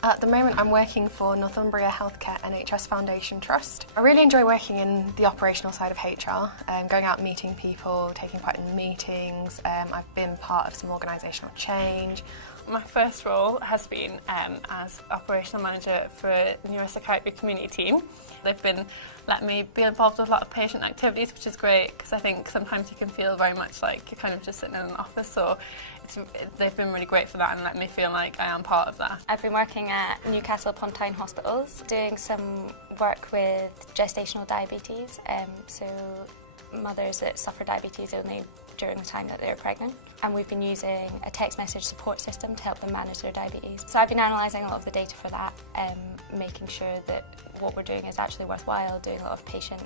At the moment I'm working for Northumbria Healthcare NHS Foundation Trust. I really enjoy working in the operational side of HR, going out and meeting people, taking part in meetings. I've been part of some organisational change. My first role has been as operational manager for a neuropsychiatry community team. They've been letting me be involved with a lot of patient activities, which is great because I think sometimes you can feel very much like you're kind of just sitting in an office, so they've been really great for that and let me feel like I am part of that. I've been working at Newcastle upon Tyne hospitals, doing some work with gestational diabetes, so mothers that suffer diabetes only during the time that they're pregnant, and we've been using a text message support system to help them manage their diabetes. So I've been analysing a lot of the data for that, making sure that what we're doing is actually worthwhile, doing a lot of patient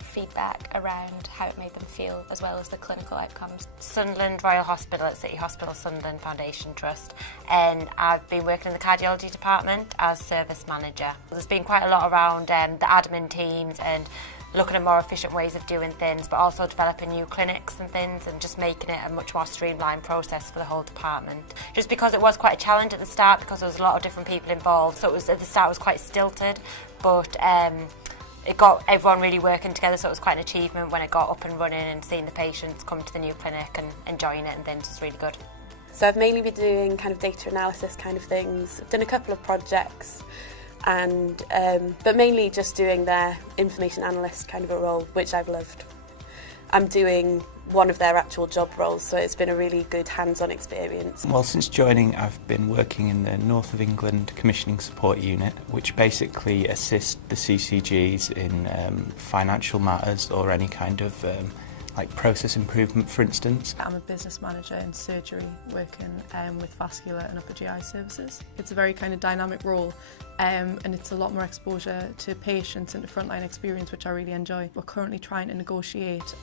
feedback around how it made them feel, as well as the clinical outcomes. Sunderland Royal Hospital at City Hospital Sunderland Foundation Trust, and I've been working in the cardiology department as service manager. There's been quite a lot around the admin teams and looking at more efficient ways of doing things, but also developing new clinics and things and just making it a much more streamlined process for the whole department. Just because it was quite a challenge at the start because there was a lot of different people involved, so at the start it was quite stilted, but it got everyone really working together, so it was quite an achievement when it got up and running and seeing the patients come to the new clinic and enjoying it and things was really good. So I've mainly been doing kind of data analysis kind of things. I've done a couple of projects, and but mainly just doing their information analyst kind of a role, which I've loved. I'm doing one of their actual job roles, so it's been a really good hands-on experience. Well, since joining I've been working in the North of England Commissioning Support Unit, which basically assists the CCGs in financial matters or any kind of like process improvement, for instance. I'm a business manager in surgery, working with vascular and upper GI services. It's a very kind of dynamic role, and it's a lot more exposure to patients and to frontline experience, which I really enjoy. We're currently trying to negotiate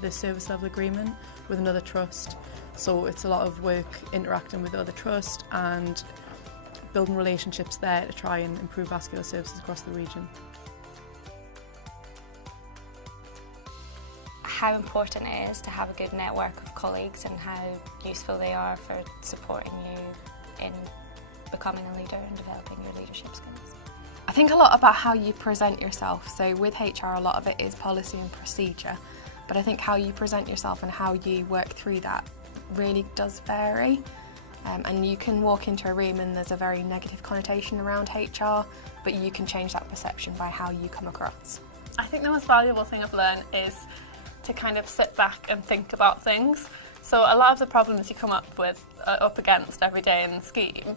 the service level agreement with another trust, so it's a lot of work interacting with the other trust and building relationships there to try and improve vascular services across the region. How important it is to have a good network of colleagues and how useful they are for supporting you in becoming a leader and developing your leadership skills. I think a lot about how you present yourself. So with HR, a lot of it is policy and procedure, but I think how you present yourself and how you work through that really does vary. And you can walk into a room and there's a very negative connotation around HR, but you can change that perception by how you come across. I think the most valuable thing I've learned is to kind of sit back and think about things. So a lot of the problems you come up against every day in the scheme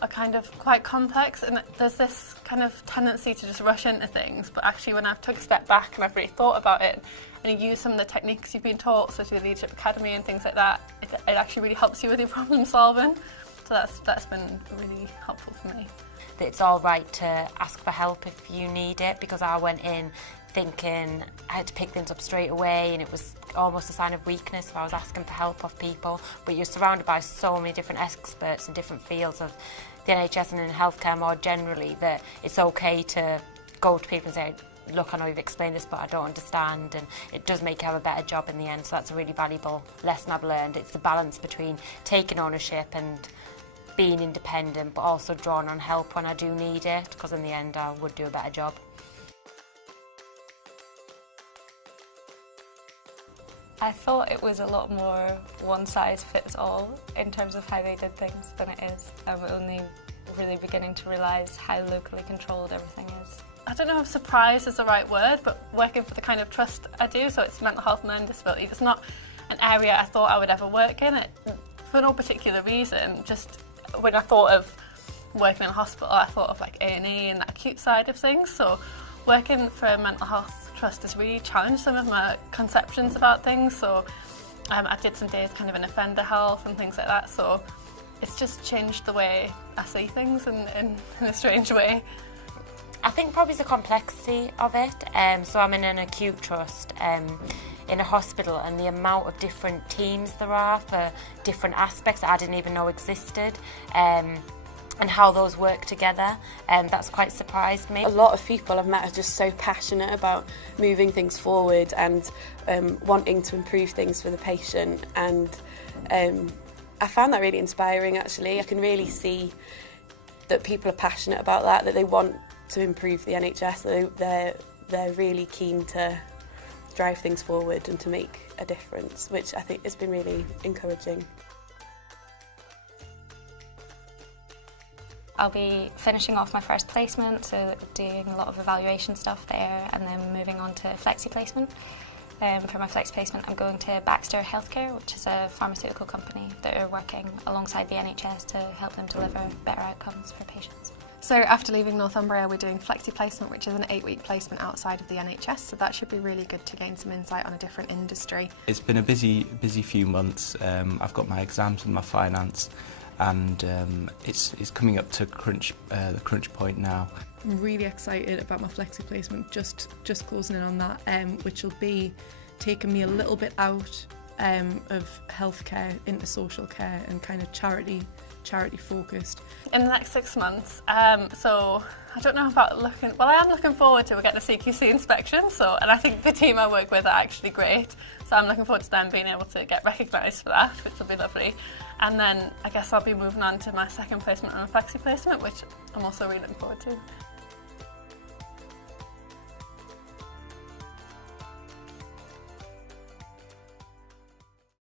are kind of quite complex, and there's this kind of tendency to just rush into things, but actually when I've took a step back and I've really thought about it and you use some of the techniques you've been taught, such as the Leadership Academy and things like that, it actually really helps you with your problem solving. So that's been really helpful for me. It's all right to ask for help if you need it, because I went in thinking I had to pick things up straight away and it was almost a sign of weakness if I was asking for help of people. But you're surrounded by so many different experts in different fields of the NHS and in healthcare more generally that it's okay to go to people and say, look, I know you've explained this but I don't understand, and it does make you have a better job in the end. So that's a really valuable lesson I've learned. It's the balance between taking ownership and being independent, but also drawing on help when I do need it, because in the end I would do a better job. I thought it was a lot more one-size-fits-all in terms of how they did things than it is. I'm only really beginning to realise how locally controlled everything is. I don't know if surprise is the right word, but working for the kind of trust I do, so it's mental health and learning disabilities, it's not an area I thought I would ever work in. For no particular reason, just when I thought of working in a hospital, I thought of like A&E and that acute side of things. So working for a mental health trust has really challenged some of my conceptions about things. So I did some days kind of in offender health and things like that. So it's just changed the way I see things in a strange way. I think probably the complexity of it. So I'm in an acute trust in a hospital, and the amount of different teams there are for different aspects that I didn't even know existed, and how those work together, that's quite surprised me. A lot of people I've met are just so passionate about moving things forward and wanting to improve things for the patient, and I found that really inspiring actually. I can really see that people are passionate about that they want to improve the NHS, they're really keen to drive things forward and to make a difference, which I think has been really encouraging. I'll be finishing off my first placement, so doing a lot of evaluation stuff there, and then moving on to flexi placement. For my flexi placement, I'm going to Baxter Healthcare, which is a pharmaceutical company that are working alongside the NHS to help them deliver better outcomes for patients. So after leaving Northumbria, we're doing flexi placement, which is an 8-week placement outside of the NHS, so that should be really good to gain some insight on a different industry. It's been a busy few months. I've got my exams and my finance, and it's coming up to the crunch point now. I'm really excited about my flexi placement, just closing in on that, which will be taking me a little bit out of healthcare into social care and kind of charity focused. In the next 6 months, so I don't know about I am looking forward to getting a CQC inspection, and I think the team I work with are actually great, so I'm looking forward to them being able to get recognised for that, which will be lovely. And then I guess I'll be moving on to my second placement and a flexi placement, which I'm also really looking forward to.